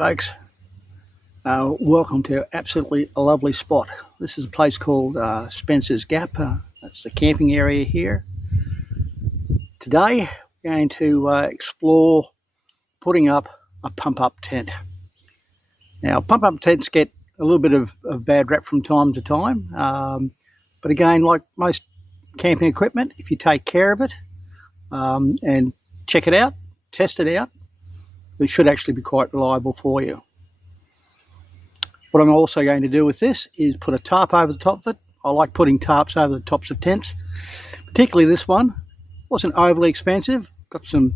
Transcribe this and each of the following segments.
folks. Welcome to absolutely a lovely spot. This is a place called Spencer's Gap. That's the camping area here. Today we're going to explore putting up a pump-up tent. Now, pump-up tents get a little bit of bad rap from time to time, but again, like most camping equipment, if you take care of it and check it out, test it out, it should actually be quite reliable for you. What I'm also going to do with this is put a tarp over the top of it. I like putting tarps over the tops of tents, particularly this one. Wasn't overly expensive, got some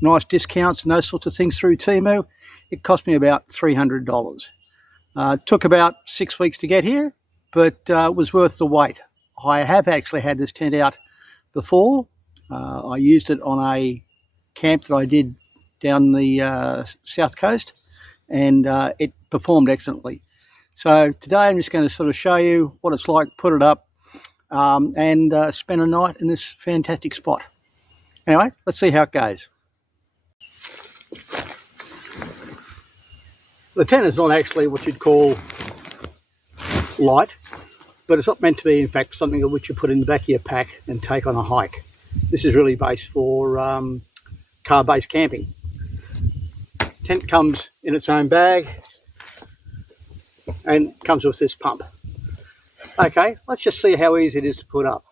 nice discounts and those sorts of things through Temu. It cost me about $300. Took about 6 weeks to get here, but it was worth the wait. I have actually had this tent out before. I used it on a camp that I did down the south coast, and it performed excellently. So today I'm just going to sort of show you what it's like, put it up, and spend a night in this fantastic spot. Anyway, let's see how it goes. The tent is not actually what you'd call light, but it's not meant to be, in fact, something which you put in the back of your pack and take on a hike. This is really based for car-based camping. Tent comes in its own bag and comes with this pump. Okay, let's just see how easy it is to put up.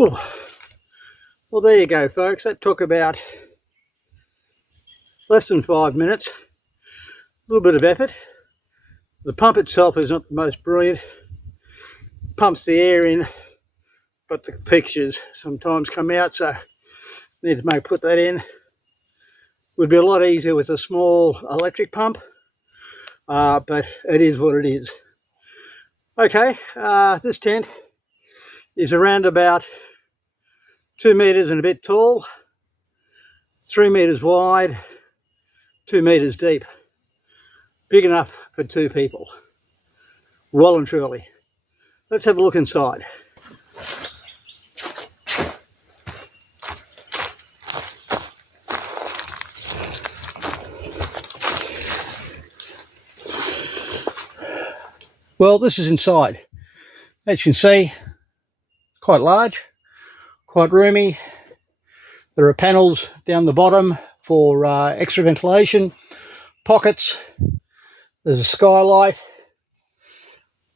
Oh, well, there you go, folks. That took about less than 5 minutes. A little bit of effort. The pump itself is not the most brilliant. Pumps the air in, but the fixtures sometimes come out, so need to put that in. Would be a lot easier with a small electric pump, but it is what it is. Okay, this tent is around about 2 meters and a bit tall, 3 meters wide, 2 meters deep. Big enough for 2 people. Well and truly. Let's have a look inside. Well, this is inside. As you can see, quite large, quite roomy. There are panels down the bottom for extra ventilation, pockets. There's a skylight.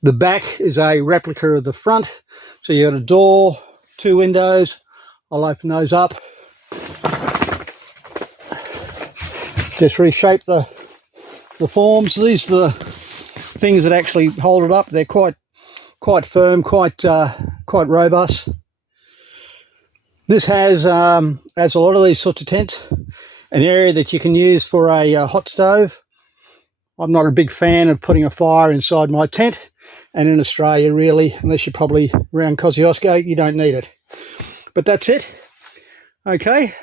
The back is a replica of the front. So you've got a door, 2 windows. I'll open those up. Just reshape the forms. These are the things that actually hold it up. They're quite firm, quite robust. This has, as a lot of these sorts of tents, an area that you can use for a hot stove. I'm not a big fan of putting a fire inside my tent, and in Australia, really, unless you're probably around Kosciuszko, you don't need it. But that's it. Okay.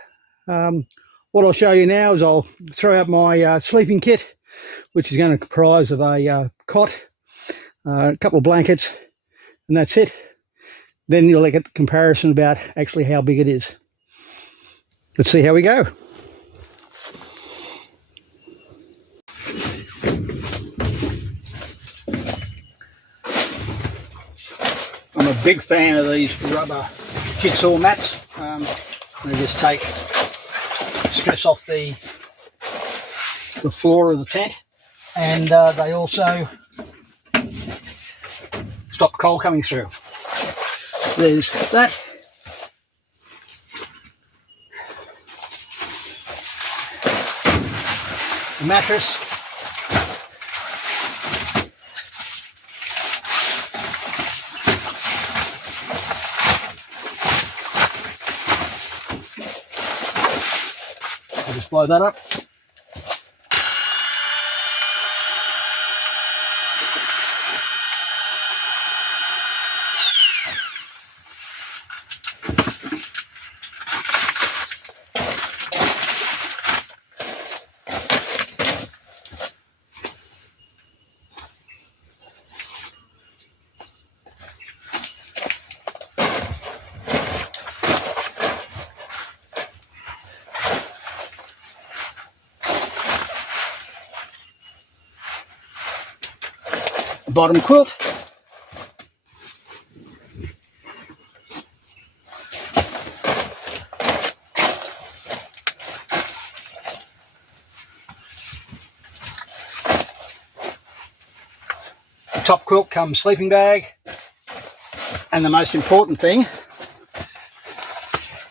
What I'll show you now is I'll throw out my sleeping kit, which is going to comprise of a cot, a couple of blankets, and that's it. Then you'll get the comparison about actually how big it is. Let's see how we go. I'm a big fan of these rubber jigsaw mats. They just take stress off the floor of the tent, and they also stop cold coming through. There's that. The mattress. I'll just blow that up. Bottom quilt. The top quilt comes sleeping bag, and the most important thing,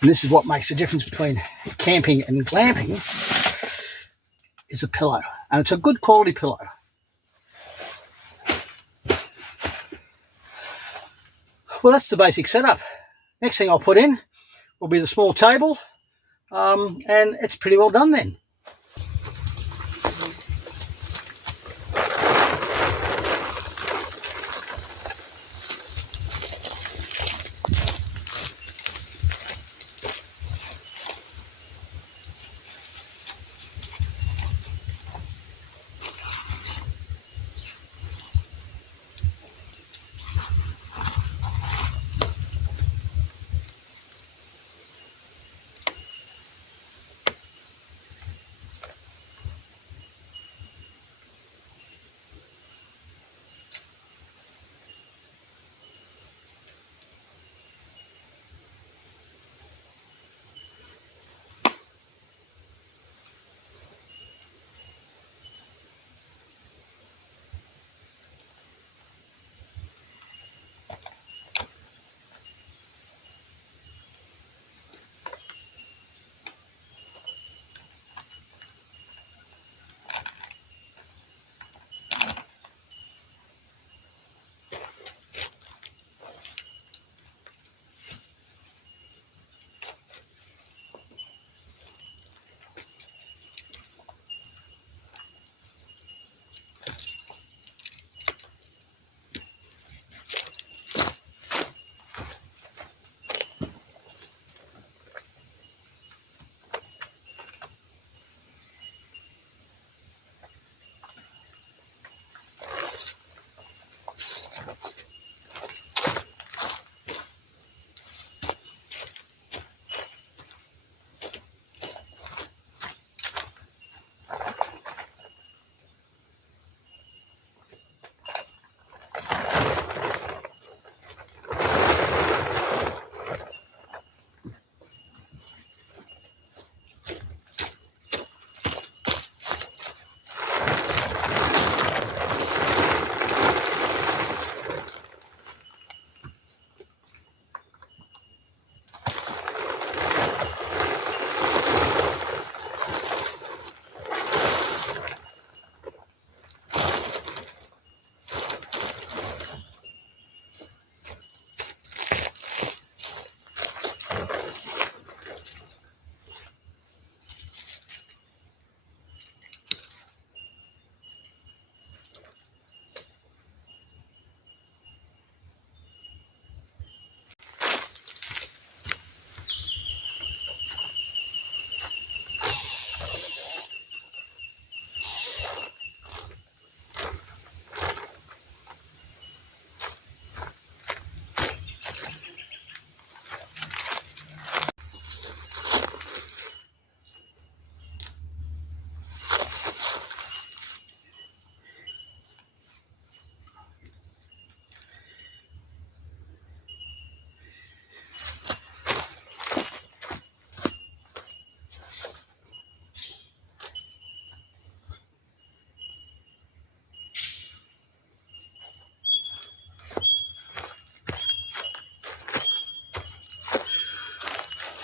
and this is what makes the difference between camping and glamping, is a pillow, and it's a good quality pillow. Well, that's the basic setup. Next thing I'll put in will be the small table, and it's pretty well done then.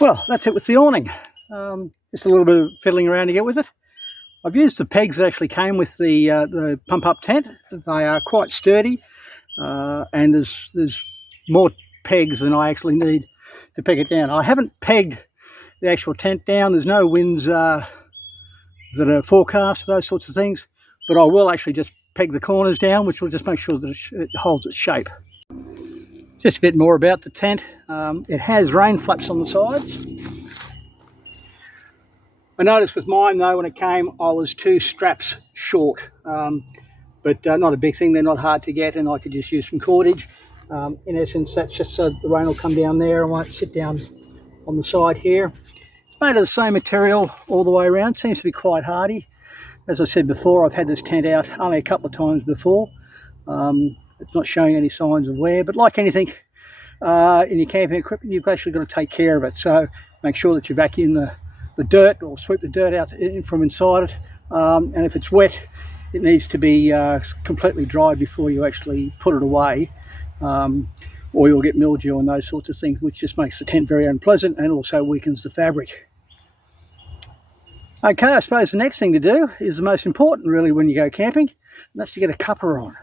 Well, that's it with the awning. Just a little bit of fiddling around to get with it. I've used the pegs that actually came with the pump-up tent. They are quite sturdy, and there's more pegs than I actually need to peg it down. I haven't pegged the actual tent down. There's no winds that are forecast, those sorts of things, but I will actually just peg the corners down, which will just make sure that it holds its shape. Just a bit more about the tent. It has rain flaps on the sides. I noticed with mine though, when it came, I was 2 straps short, but not a big thing. They're not hard to get, and I could just use some cordage. In essence, that's just so the rain will come down there and won't sit down on the side here. It's made of the same material all the way around. Seems to be quite hardy. As I said before, I've had this tent out only a couple of times before. It's not showing any signs of wear, but like anything in your camping equipment, you've actually got to take care of it. So make sure that you vacuum the dirt, or sweep the dirt out from inside it, and if it's wet, it needs to be completely dry before you actually put it away, or you'll get mildew and those sorts of things, which just makes the tent very unpleasant and also weakens the fabric. Okay, I suppose the next thing to do is the most important really when you go camping, and that's to get a cuppa on.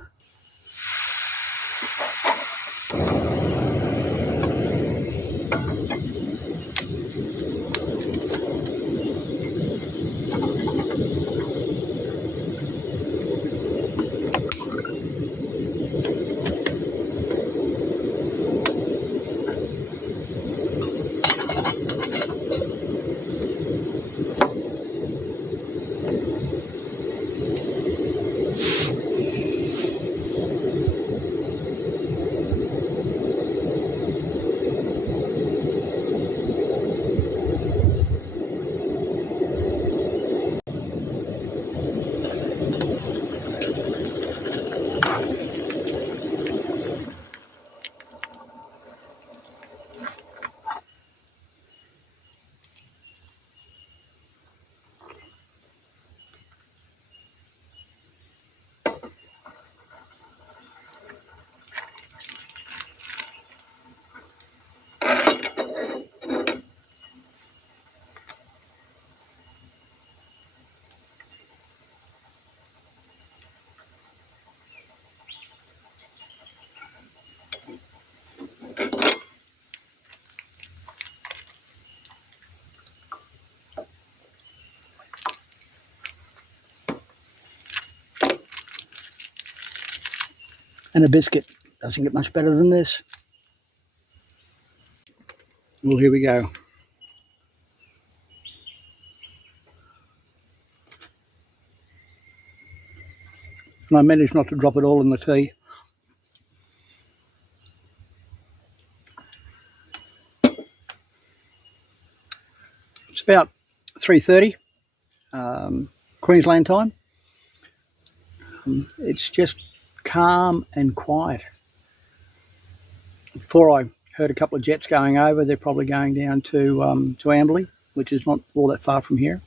And a biscuit. Doesn't get much better than this. Well, here we go. And I managed not to drop it all in the tea. It's about 3:30 Queensland time. It's just calm and quiet. Before I heard a couple of jets going over. They're probably going down to Amberley, which is not all that far from here.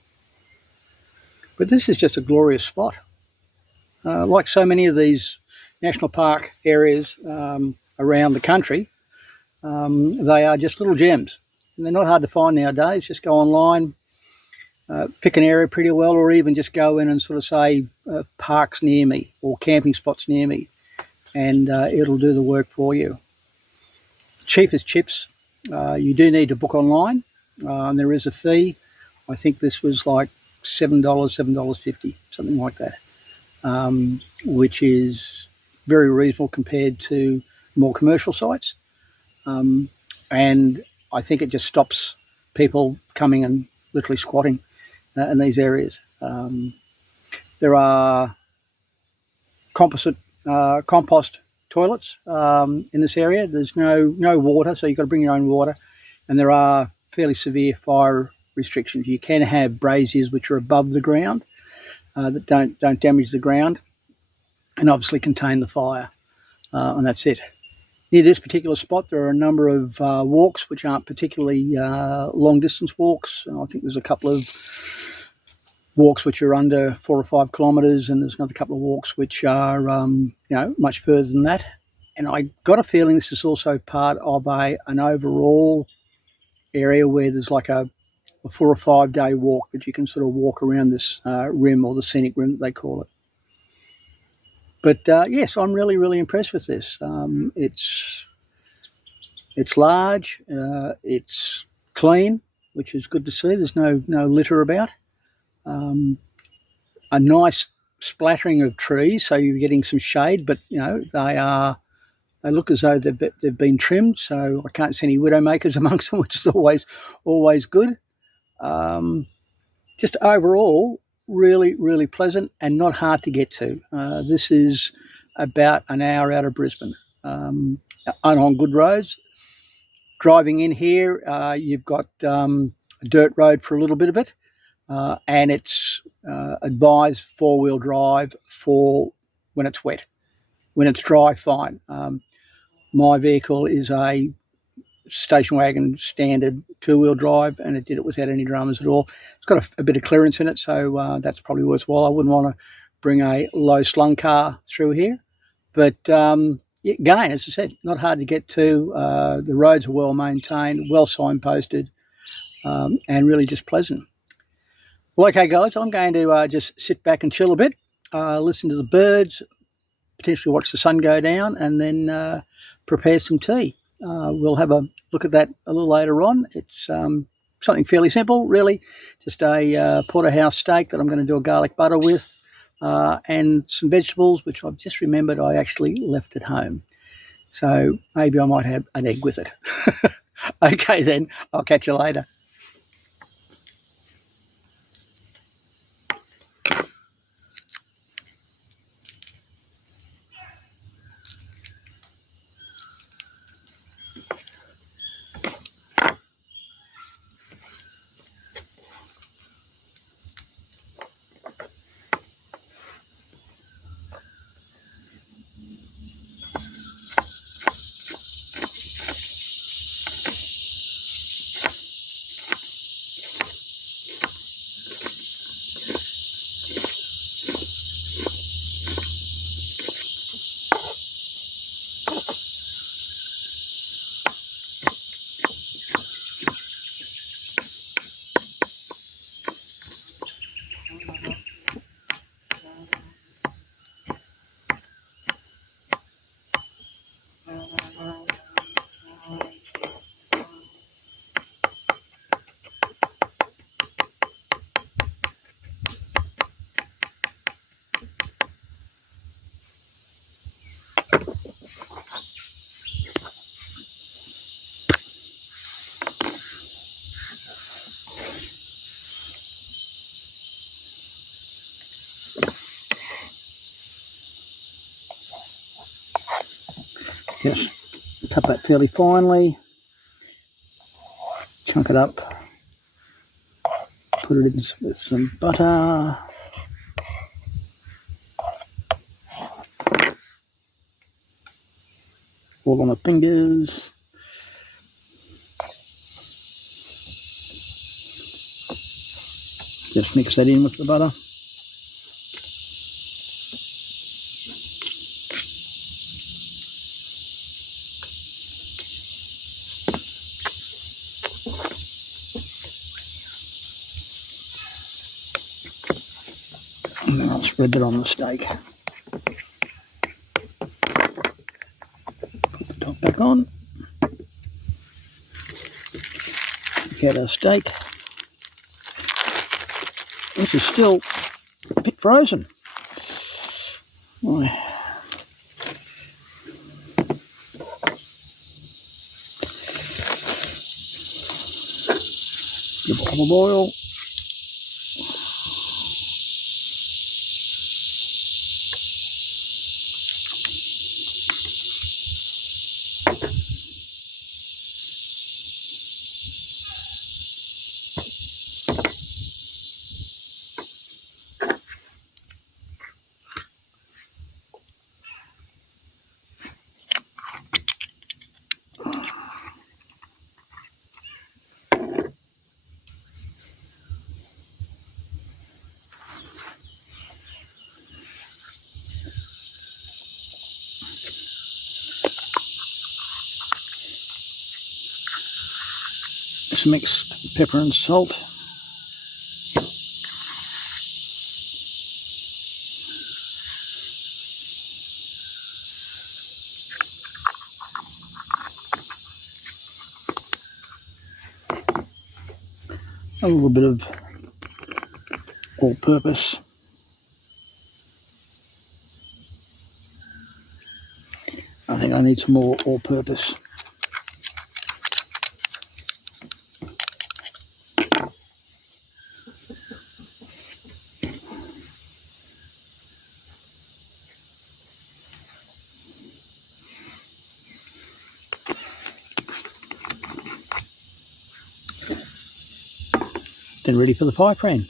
But this is just a glorious spot. Like so many of these national park areas around the country, they are just little gems. And they're not hard to find nowadays. Just go online, pick an area pretty well, or even just go in and sort of say parks near me or camping spots near me, and it'll do the work for you. Cheap as chips. You do need to book online, and there is a fee. I think this was like $7, $7.50, something like that, which is very reasonable compared to more commercial sites. And I think it just stops people coming and literally squatting in these areas. There are compost toilets in this area. There's no water, so you've got to bring your own water, and there are fairly severe fire restrictions. You can have braziers which are above the ground that don't damage the ground and obviously contain the fire, and that's it. Near this particular spot there are a number of walks which aren't particularly long distance walks. I think there's a couple of walks which are under 4 or 5 kilometres, and there's another couple of walks which are much further than that. And I got a feeling this is also part of an overall area where there's like a 4 or 5 day walk that you can sort of walk around this rim, or the scenic rim they call it. But yes, I'm really, really impressed with this. It's large, it's clean, which is good to see. There's no litter about. A nice splattering of trees, so you're getting some shade, but they look as though they've been trimmed, so I can't see any widowmakers amongst them, which is always good. Just overall, really, really pleasant and not hard to get to. This is about an hour out of Brisbane, and on good roads. Driving in here, you've got a dirt road for a little bit of it, and it's advised 4-wheel drive for when it's wet. When it's dry, fine. My vehicle is a station wagon standard 2-wheel drive, and it did it without any dramas at all. It's got a bit of clearance in it, so that's probably worthwhile. I wouldn't want to bring a low slung car through here, but again, as I said, not hard to get to. The roads are well maintained, well signposted, and really just pleasant. Well, okay, guys, I'm going to just sit back and chill a bit, listen to the birds, potentially watch the sun go down, and then prepare some tea. We'll have a look at that a little later on. It's something fairly simple, really, just a porterhouse steak that I'm going to do a garlic butter with, and some vegetables, which I've just remembered I actually left at home. So maybe I might have an egg with it. Okay, then, I'll catch you later. Just cut that fairly finely, chunk it up, put it in with some butter, all on the fingers. Just mix that in with the butter. And then I'll spread that on the steak. Put the top back on. Look at our steak. This is still a bit frozen. Give it olive oil. Just mixed pepper and salt. A little bit of all-purpose. I think I need some more all-purpose. Then ready for the fire pan.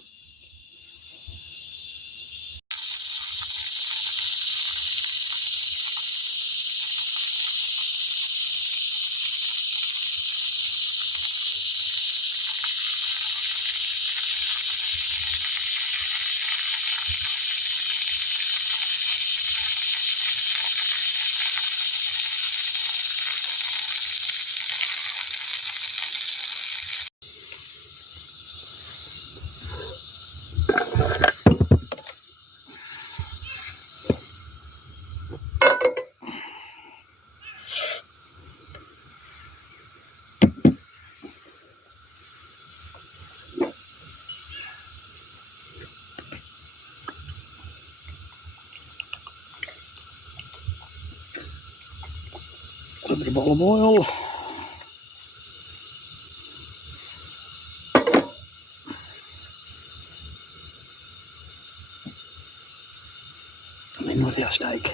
A little bit of olive oil. And then with our steak.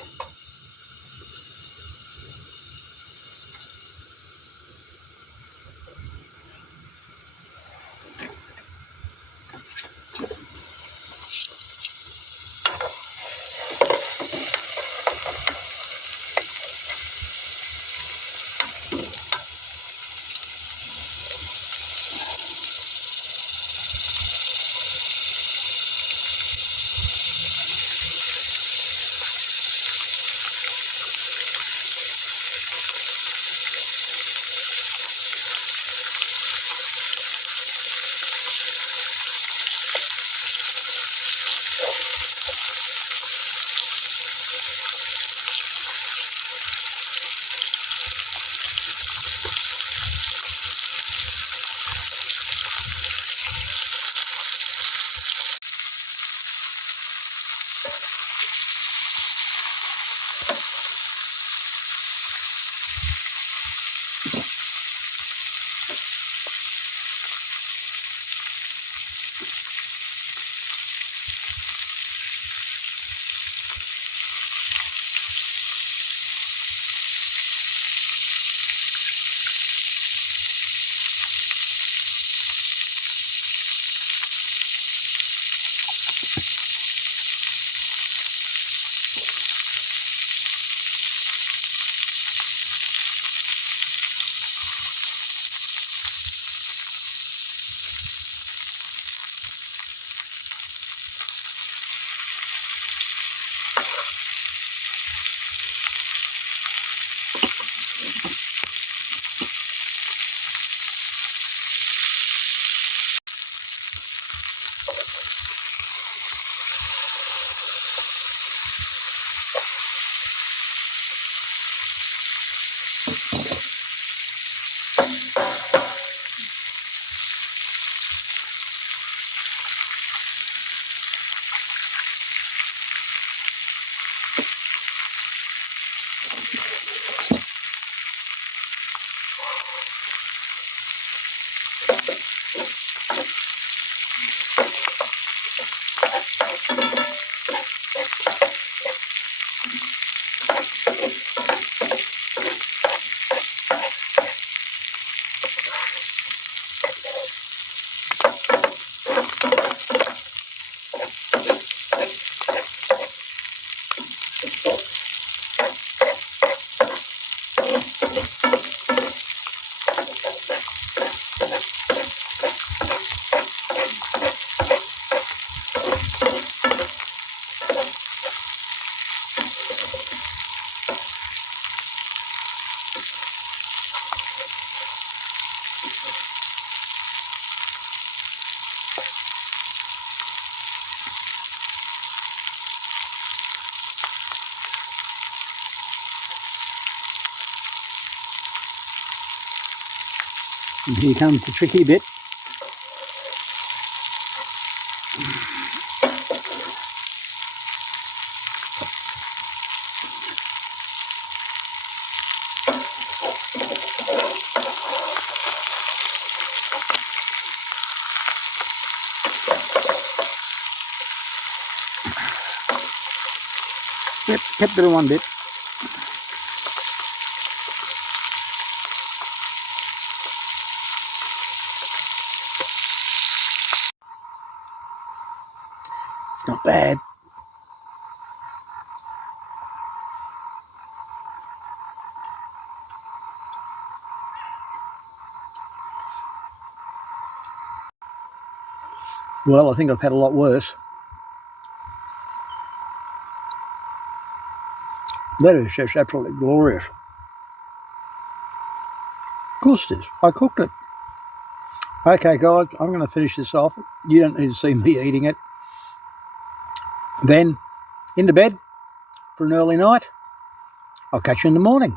And here comes the tricky bit. Yep, kept it on one bit. It's not bad. Well, I think I've had a lot worse. That is just absolutely glorious. Of course it is. I cooked it. Okay, guys, I'm going to finish this off. You don't need to see me eating it. Then, into bed for an early night. I'll catch you in the morning.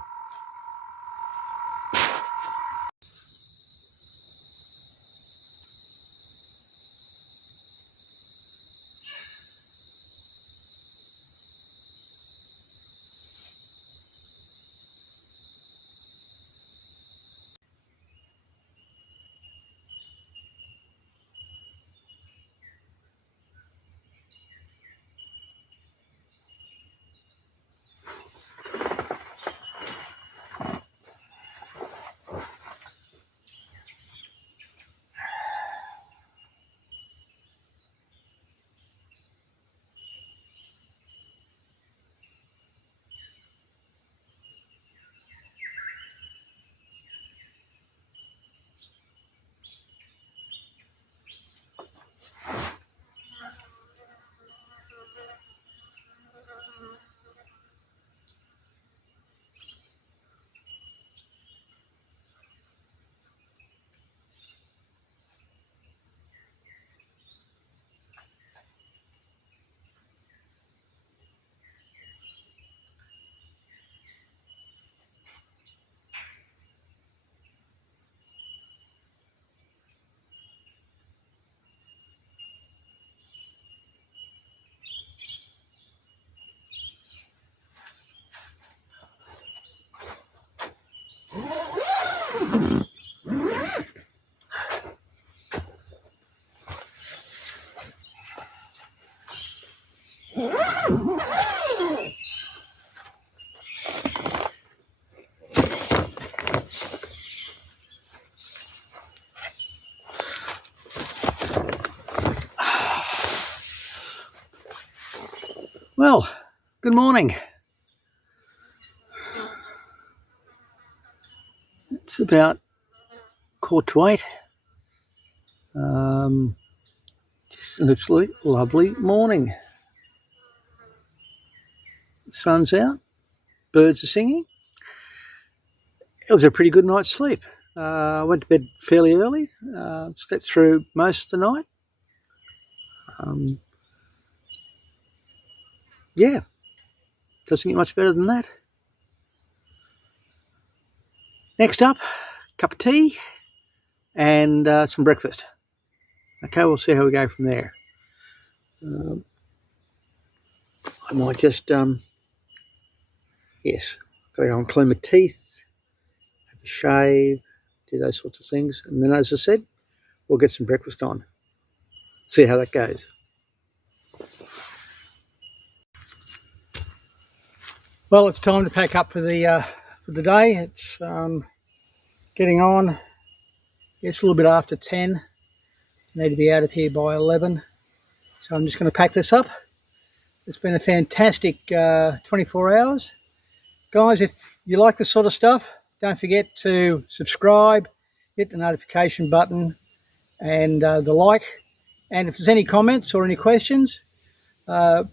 Well, good morning. It's about 7:45. Just an absolutely lovely morning. The sun's out, birds are singing. It was a pretty good night's sleep. I went to bed fairly early, slept through most of the night. Yeah, doesn't get much better than that. Next up, cup of tea and some breakfast. Okay, we'll see how we go from there. I might just, yes, gotta go and clean my teeth, have a shave, do those sorts of things. And then, as I said, we'll get some breakfast on. See how that goes. Well, it's time to pack up for the day. It's getting on. It's a little bit after 10. I need to be out of here by 11. So I'm just going to pack this up. It's been a fantastic 24 hours. Guys, if you like this sort of stuff, don't forget to subscribe, hit the notification button and the like. And if there's any comments or any questions,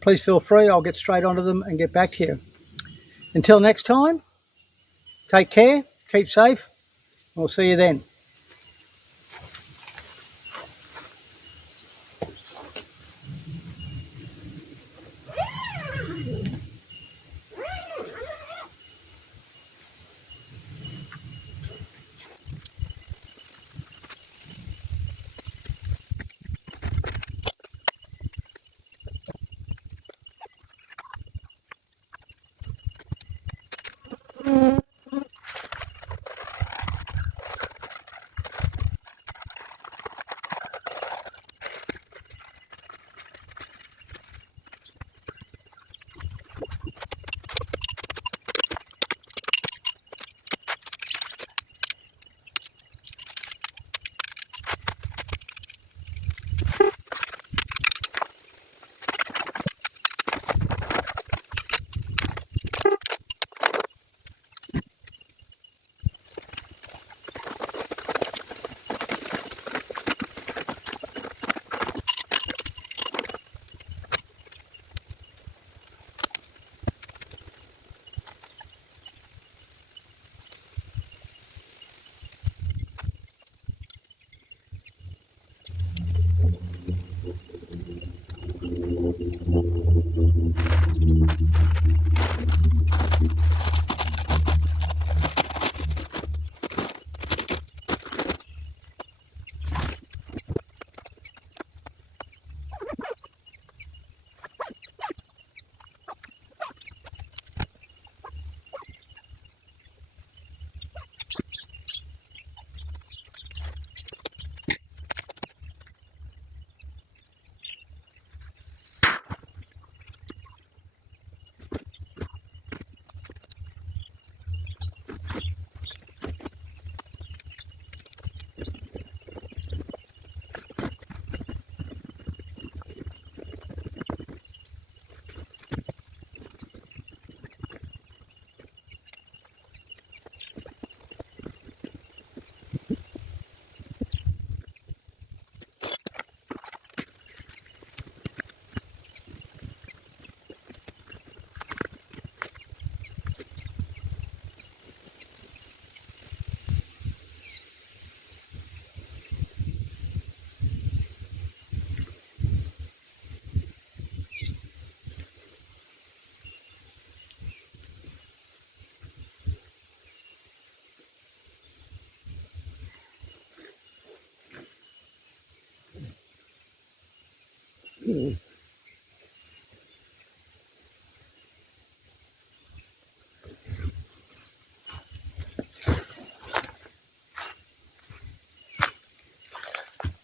please feel free. I'll get straight onto them and get back to you. Until next time, take care, keep safe. We'll see you then.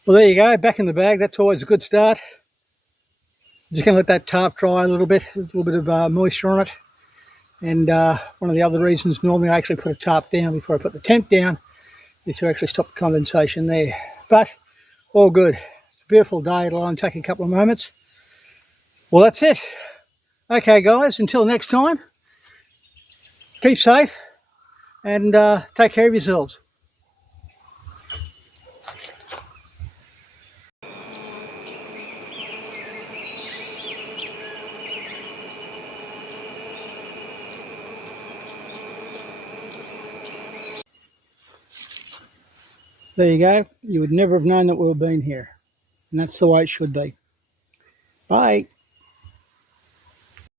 Well, there you go, back in the bag. That's always a good start. Just going to let that tarp dry a little bit. There's a little bit of moisture on it. And one of the other reasons normally I actually put a tarp down before I put the tent down is to actually stop the condensation there. But all good. It's a beautiful day. It'll only take a couple of moments. Well, that's it. Okay, guys, until next time, keep safe and take care of yourselves. There you go. You would never have known that we were been here. And that's the way it should be. Bye.